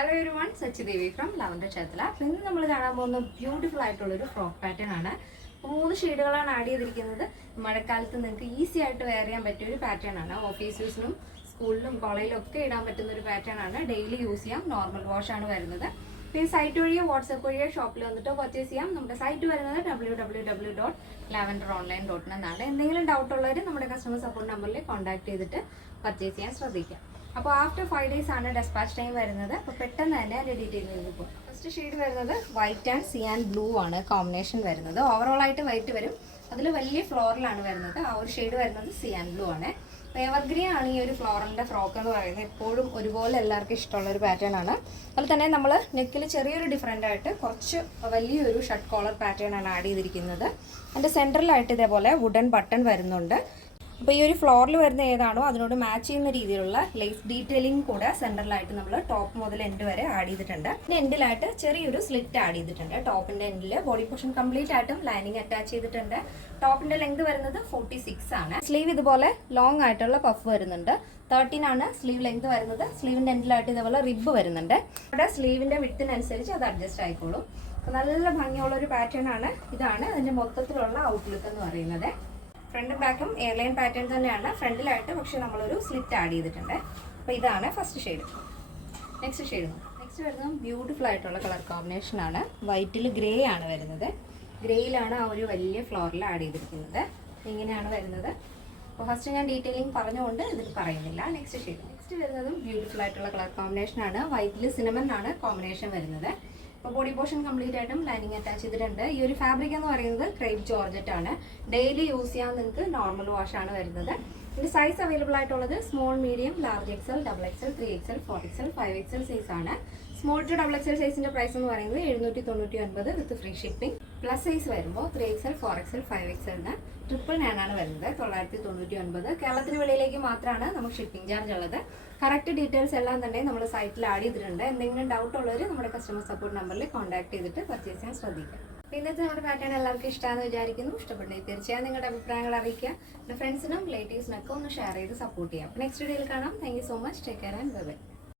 Hello everyone, Sachidevi from Lavender Cherthala. അപ്പോൾ ഇന്ന് നമ്മൾ കാണാൻ പോകുന്ന ബ്യൂട്ടിഫുൾ ആയിട്ടുള്ളൊരു ഫ്രോക്ക് പാറ്റേൺ ആണ്. 3 ഷെയ്ഡുകളാണ് ആഡ് ചെയ്തിരിക്കുന്നത്. മഴക്കാലത്ത് നിങ്ങൾക്ക് ഈസി ആയിട്ട് വെയർ ചെയ്യാൻ പറ്റിയ ഒരു പാറ്റേൺ ആണ്. ഓഫീസ് യൂസിനും സ്കൂളിലും കോളേജിലും ഒക്കെ ഇടാൻ പറ്റുന്ന ഒരു പാറ്റേൺ ആണ്. ഡെയിലി യൂസ് ചെയ്യാം. നോർമൽ വാഷ് ആണ് വരുന്നത്. ഈ സൈറ്റ് വഴിയോ വാട്സ്ആപ്പ് വഴിയോ ഷോപ്പിൽ വന്നിട്ടോ പർച്ചേസ് ചെയ്യാം. നമ്മുടെ സൈറ്റ് വരുന്നത് www.lavenderonline.in എന്നാണ്. എന്തെങ്കിലും ഡൗട്ട് ഉള്ളവർ നമ്മുടെ കസ്റ്റമർ സപ്പോർട്ട് നമ്പറിൽ കോൺടാക്ട് ചെയ്തിട്ട് പർച്ചേസ് ചെയ്യാൻ ശ്രദ്ധിക്കാം. അപ്പോൾ ആഫ്റ്റർ 5 ഡേയ്സ് ആണ് ഡെസ്പാച്ച് ടൈം വരുന്നത്. അപ്പോൾ പെട്ടെന്ന് തന്നെ അതിൻ്റെ ഡീറ്റെയിൽസ് പോകും. ഫസ്റ്റ് ഷെയ്ഡ് വരുന്നത് വൈറ്റ് ആൻഡ് സിയാൻ ബ്ലൂ ആണ് കോമ്പിനേഷൻ വരുന്നത്. ഓവറോൾ ആയിട്ട് വൈറ്റ് വരും, അതിൽ വലിയ ഫ്ലോറലാണ് വരുന്നത്. ആ ഒരു ഷെയ്ഡ് വരുന്നത് സിയാൻ ബ്ലൂ ആണ്. എവർഗ്രീൻ ആണ് ഈ ഒരു ഫ്ലോറലിൻ്റെ ഫ്രോക്ക് എന്ന് പറയുന്നത്. എപ്പോഴും ഒരുപോലെ എല്ലാവർക്കും ഇഷ്ടമുള്ള ഒരു പാറ്റേൺ ആണ്. അതുപോലെ തന്നെ നമ്മൾ നെക്കിൽ ചെറിയൊരു ഡിഫറെൻ്റ് ആയിട്ട് കുറച്ച് വലിയൊരു ഷർട്ട് കോളർ പാറ്റേൺ ആണ് ആഡ് ചെയ്തിരിക്കുന്നത്. അതിൻ്റെ സെൻറ്ററിലായിട്ട് ഇതേപോലെ വുഡൻ ബട്ടൺ വരുന്നുണ്ട്. അപ്പോൾ ഈ ഒരു ഫ്ലോറിൽ വരുന്ന ഏതാണോ അതിനോട് മാച്ച് ചെയ്യുന്ന രീതിയിലുള്ള ലേസ് ഡീറ്റെയിലിംഗ് കൂടെ സെൻറ്ററിലായിട്ട് നമ്മൾ ടോപ്പ് മുതൽ എൻഡ് വരെ ആഡ് ചെയ്തിട്ടുണ്ട്. പിന്നെ എൻഡിലായിട്ട് ചെറിയൊരു സ്ലിറ്റ് ആഡ് ചെയ്തിട്ടുണ്ട്. ടോപ്പിൻ്റെ എൻഡിൽ ബോഡി പോർഷൻ കംപ്ലീറ്റ് ആയിട്ടും ലൈനിങ് അറ്റാച്ച് ചെയ്തിട്ടുണ്ട്. ടോപ്പിൻ്റെ ലെങ്ത് വരുന്നത് 46 ആണ്. സ്ലീവ് ഇതുപോലെ ലോങ് ആയിട്ടുള്ള പഫ് വരുന്നുണ്ട്. 13 ആണ് സ്ലീവ് ലെങ്ത് വരുന്നത്. സ്ലീവിൻ്റെ എൻഡിലായിട്ട് ഇതുപോലെ റിബ് വരുന്നുണ്ട്. അവിടെ സ്ലീവിൻ്റെ വിട്ടിനനുസരിച്ച് അത് അഡ്ജസ്റ്റ് ആയിക്കോളും. അപ്പോൾ നല്ല ഭംഗിയുള്ളൊരു പാറ്റേൺ ആണ്. ഇതാണ് അതിൻ്റെ മൊത്തത്തിലുള്ള ഔട്ട്ലുക്ക് എന്ന് പറയുന്നത്. ഫ്രണ്ടും ബാക്കും എയർലൈൻ പാറ്റേൺ തന്നെയാണ്. ഫ്രണ്ടിലായിട്ട് പക്ഷെ നമ്മളൊരു സ്ലിറ്റ് ആഡ് ചെയ്തിട്ടുണ്ട്. അപ്പോൾ ഇതാണ് ഫസ്റ്റ് ഷെയ്ഡ്. നെക്സ്റ്റ് വരുന്നത് ബ്യൂട്ടിഫുൾ ആയിട്ടുള്ള കളർ കോമ്പിനേഷൻ ആണ്. വൈറ്റിൽ ഗ്രേ ആണ് വരുന്നത്. ഗ്രേയിലാണ് ആ ഒരു വലിയ ഫ്ലോറിൽ ആഡ് ചെയ്തിരിക്കുന്നത്. ഇങ്ങനെയാണ് വരുന്നത്. അപ്പോൾ ഫസ്റ്റ് ഞാൻ ഡീറ്റെയിലിംഗ് പറഞ്ഞുകൊണ്ട് ഇതിൽ പറയുന്നില്ല. നെക്സ്റ്റ് വരുന്നതും ബ്യൂട്ടിഫുൾ ആയിട്ടുള്ള കളർ കോമ്പിനേഷൻ ആണ്. വൈറ്റിൽ സിനമൺ ആണ് കോമ്പിനേഷൻ വരുന്നത്. അപ്പോൾ ബോഡി പോർഷൻ കംപ്ലീറ്റ് ആയിട്ടും ലൈനിങ് അറ്റാച്ച് ചെയ്തിട്ടുണ്ട്. ഈ ഒരു ഫാബ്രിക് എന്ന് പറയുന്നത് ക്രേപ്പ് ജോർജറ്റ് ആണ്. ഡെയിലി യൂസ് ചെയ്യാൻ നിങ്ങൾക്ക് നോർമൽ വാഷ് ആണ് വരുന്നത്. ഇതിൻ്റെ സൈസ് അവൈലബിൾ ആയിട്ടുള്ളത് small, medium, large XL, double XL, 3XL, 4XL, 5XL size ആണ്. സ്മോൾ ടു ഡബിൾ എക്സൽ സൈസിൻ്റെ പ്രൈസ് എന്ന് പറയുന്നത് 799 with free shipping. Plus size വരുമ്പോൾ 3XL, 4XL, 5XL 999 ആണ് വരുന്നത്. 999. കേരളത്തിന് വെളിയിലേക്ക് മാത്രമാണ് നമുക്ക് ഷിപ്പിംഗ് ചാർജ് ഉള്ളത്. കറക്റ്റ് ഡീറ്റെയിൽസ് എല്ലാം തന്നെ നമ്മൾ സൈറ്റിൽ ആഡ് ചെയ്തിട്ടുണ്ട്. എന്തെങ്കിലും ഡൗട്ട് ഉള്ളവർ നമ്മുടെ കസ്റ്റമർ സപ്പോർട്ട് നമ്പറിൽ കോൺടാക്ട് ചെയ്തിട്ട് പർച്ചേസ് ചെയ്യാൻ ശ്രദ്ധിക്കുക. ഇന്നത്തെ നമ്മുടെ പാറ്റേൺ എല്ലാവർക്കും ഇഷ്ടമാണെന്ന് വിചാരിക്കുന്നു. ഇഷ്ടപ്പെട്ടെങ്കിൽ തീർച്ചയായും നിങ്ങളുടെ അഭിപ്രായങ്ങൾ അറിയിക്കുക. ഫ്രണ്ട്സിനും റിലേറ്റീവ്സിനൊക്കെ ഒന്ന് ഷെയർ ചെയ്ത് സപ്പോർട്ട് ചെയ്യാം. നെക്സ്റ്റ് വീഡിയോയിൽ കാണാം. Thank you so much. Take care and by.